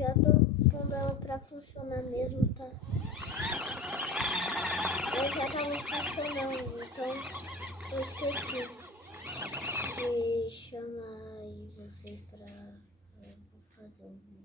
já tô pondo ela pra funcionar mesmo, tá? Ela já tava funcionando, então eu esqueci de chamar aí vocês pra fazer o vídeo.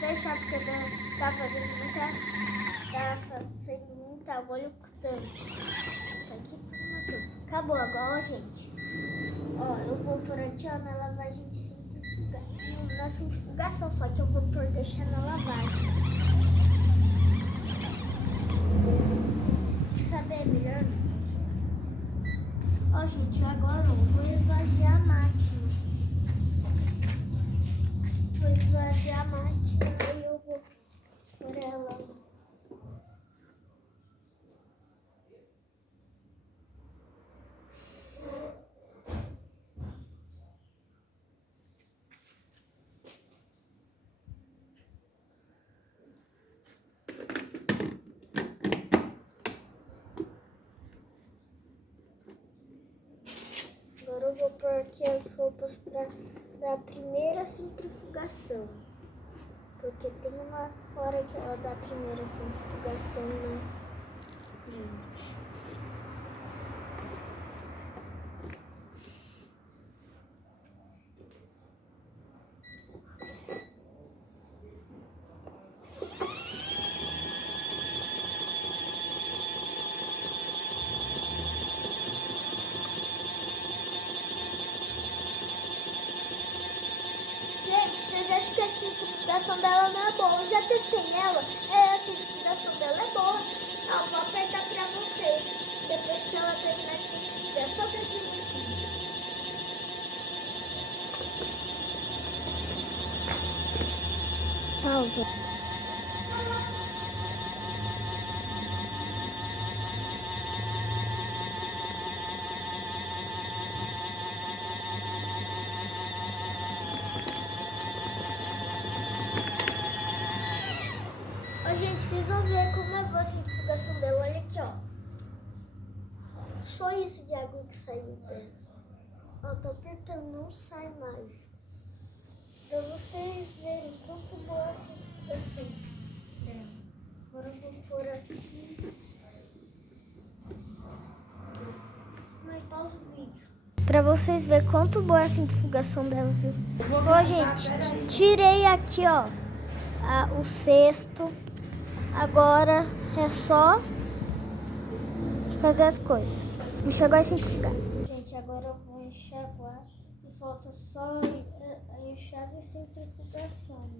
Fechar porque eu tava fazendo muita bolha ocultando. Tá aqui tudo no tubo. Acabou agora, ó, gente. Ó, eu vou por aqui, ó, na lavagem de centrifugar. Na centrifugação, só que eu vou por deixar na lavagem. Quer saber melhor? Ó, gente, agora eu vou esvaziar a máquina. Vou esvaziar a máquina e eu vou por ela. Agora eu vou pôr aqui as roupas para a primeira centrifugação. Porque tem uma hora que ela dá a primeira centrifugação, né, gente? Vocês acham que a centrifugação dela não é boa? Eu já testei ela, a centrifugação dela é boa. Ó, vou apertar pra vocês, depois que ela terminar de centrifugar, só 2 minutinhos. Pausa. Ó, gente, vocês vão ver como é boa a centrifugação dela. Olha aqui, ó. Só isso de água que saiu dessa. Ó, tô apertando, não sai mais. Pra vocês verem quanto boa a centrifugação dela. Agora eu vou pôr aqui. Mas pausa o vídeo. Pra vocês verem quanto boa é a centrifugação dela, viu? Ó, gente, tirei aqui, ó, o cesto. Agora é só fazer as coisas. Enxaguar e centrifugar. Gente, agora eu vou enxaguar e falta só a enxágue e centrifugação.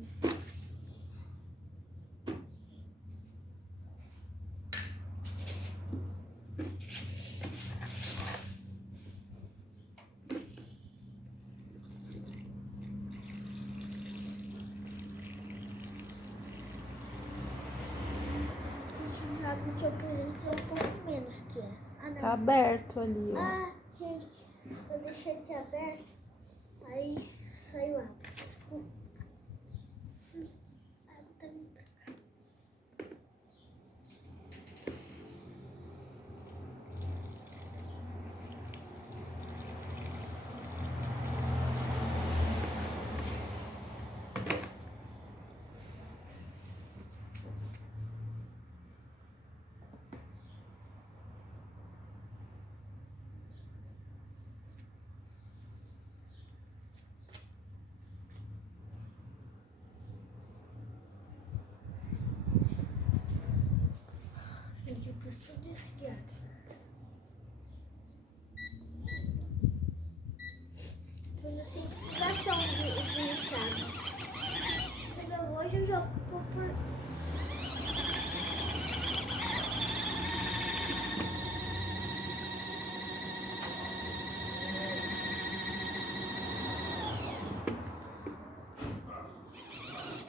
Porque eu quis um pouco menos que essa. Ah, não. Tá aberto ali, ó. Ah, gente, eu deixei aqui aberto, aí saiu água. Desculpa. A água tá indo pra cá. desfiar. Foi no centrifugação de enxada. Você viu, hoje eu jogo por...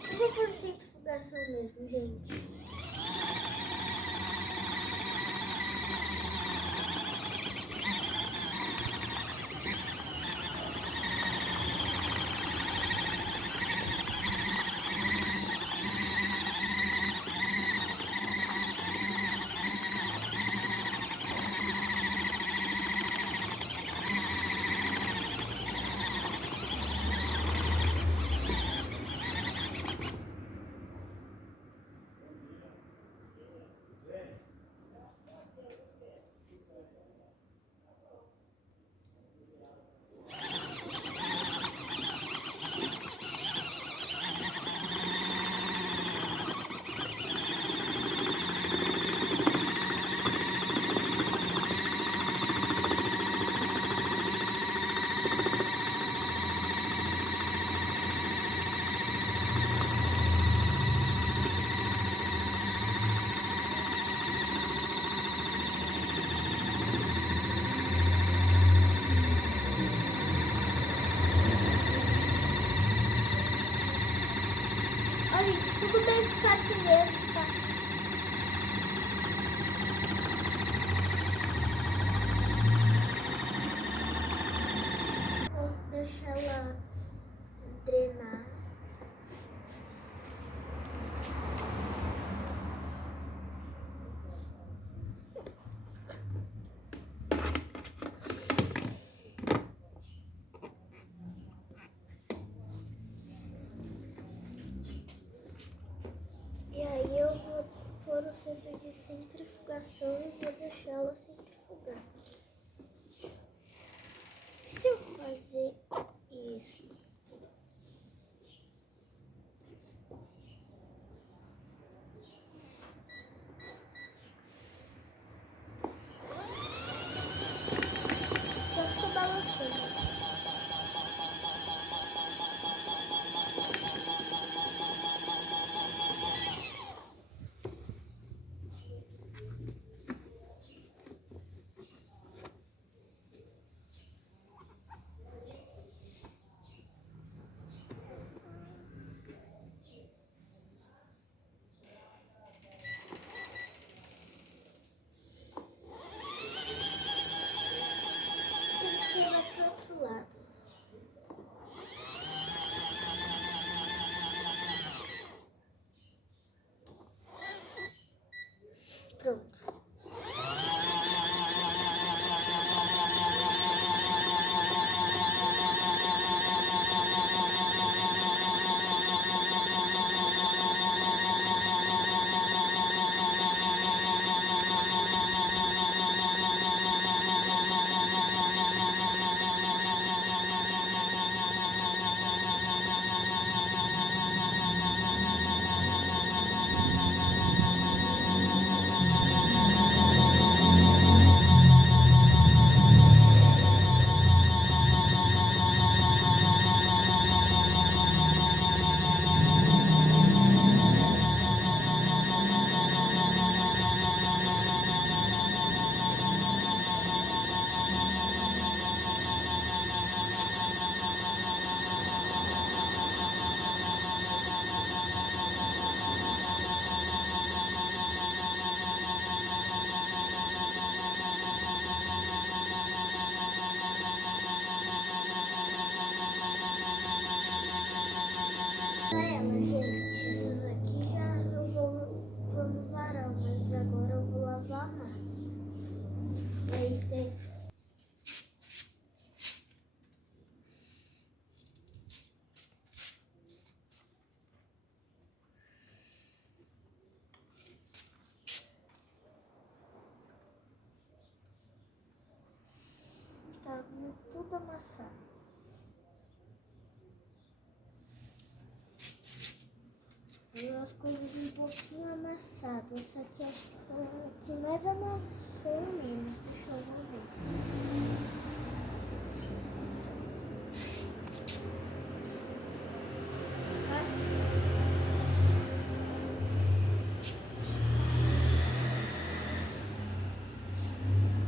Eu vou por centrifugação mesmo, gente. Ó, gente, tudo bem ficar assim mesmo, tá? Vou deixar ela drenar. E aí eu vou pôr o cesto de centrifugação e vou deixar ela centrifugar. Se eu fazer isso, só fica balançando. Terceira pro outro lado. Pronto. Ela, gente, essas aqui já eu vou pôr no varal, mas agora eu vou lavar a máquina. E aí tem... Tá tudo amassado. As coisas um pouquinho amassadas. Isso aqui acho que foi aqui mais mas amassou menos. Deixa eu ver.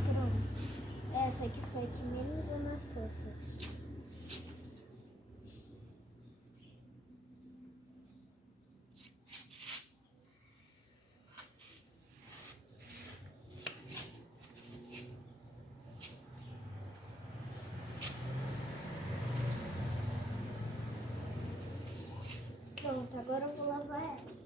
Pronto. Essa aqui foi a que menos amassou. Essa aqui. Pronto, agora eu vou lavar ela.